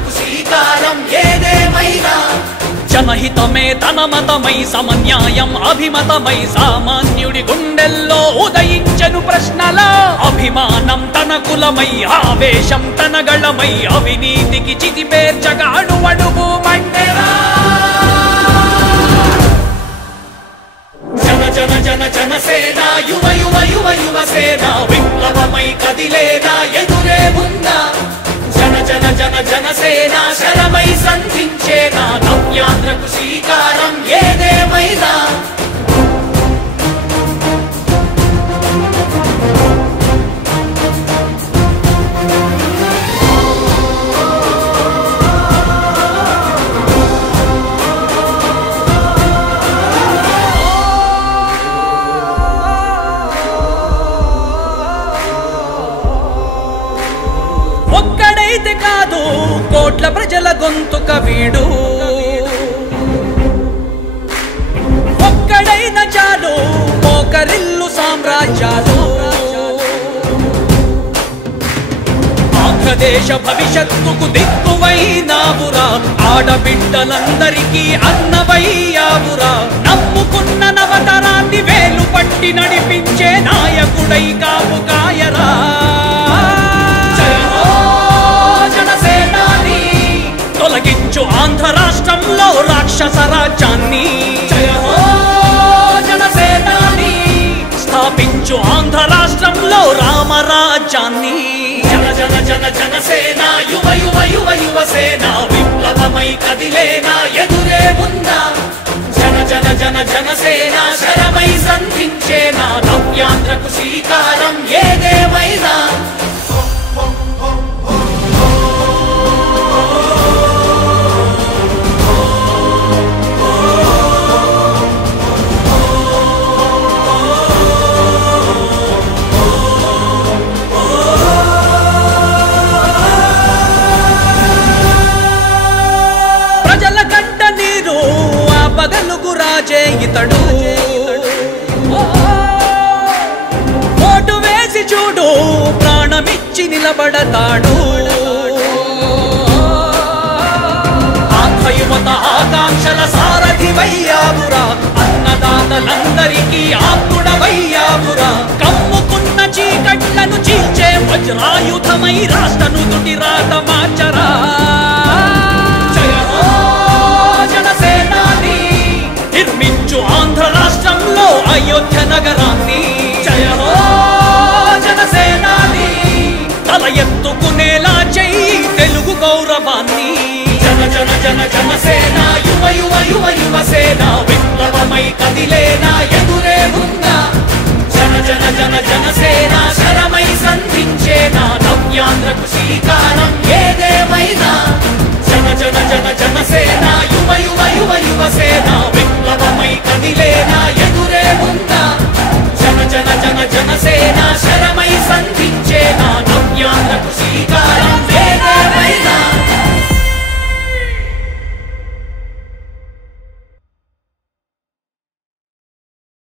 నవ్యాంధ్రకు శ్రీకారం ఏదేమైనా జనహితమే తన మతమై సమన్యాయం అభిమతమై సామాన్యుడి గుండెల్లో ఉదయించెను ప్రశ్నల అభిమానం తన కులమై ఆవేశం తన గళమై అవినీతికి చితిపేర్చగా అడువడుగు మండెరా జన జన జన జనసేన యువ యువ యువ యువసేన విప్లవమై కదిలేనా ఎదురే ఉందా జన జన జన జనసేన శరమై సంధించేనా నవ్యాంధ్రకు శ్రీకారం ఏదేమైనా ఒక్కడైతే కాదు కోట్ల ప్రజల గొంతుక వీడు ఒక్కడైన చాలు మోకరిల్లు సామ్రాజ్యాలు ఆంధ్రదేశ భవిష్యత్తుకు దిక్కువైనావురా ఆడబిడ్డలందరికీ అన్నవయ్యావురా నమ్ముకున్న నవతరాన్ని వేలు పట్టి నడిపించే నాయకుడై కాపు కాయరా తొలగించు ఆంధ్ర రాష్ట్రంలో రాక్షస రాజ్యాన్ని జనసేనాని స్థాపించు ఆంధ్ర రాష్ట్రంలో రామరాజ్యాన్ని జన జన జన జనసేన యువ యువ యువ యువసేన విప్లవమై కదిలేనా ఎదురే ఉందా జన జన జన జనసేన శరమై సంధించేనా నవ్యాంధ్రకు శ్రీకారం ఏదేమైనా పగలుగు రాజే ఇతడు ఓటు వేసి చూడు ప్రాణమిచ్చి నిలబడతాడు ఆంధ్రయువత ఆకాంక్షల సారథివయ్యావురా అన్నదాతలందరికీ ఆత్ముడవయ్యావురా కమ్ముకున్న చీకట్లను చీల్చే వజ్రాయుధమై రాష్ట్రను తుటి రాత మార్చరా నిర్మించు ఆంధ్ర రాష్ట్రంలో అయోధ్య నగరాన్ని జయ హో జనసేనాని తల ఎత్తుకునేలా చెయ్యి తెలుగు గౌరవాన్ని జన జన జన జనసేన యువ యువ యువ యువసేన విప్లవమై కదిలేనా ఎదురే ఉందా జన జన జన జనసేన శరమై సంధించేనా నవ్యాంధ్రకు శ్రీకారం ఏదేమైనా జన జన జన జనసేన యువ యువ యువ యువసేన విప్లవమై కదిలేనా ఎదురే ఉందా జన జన జన జనసేన శర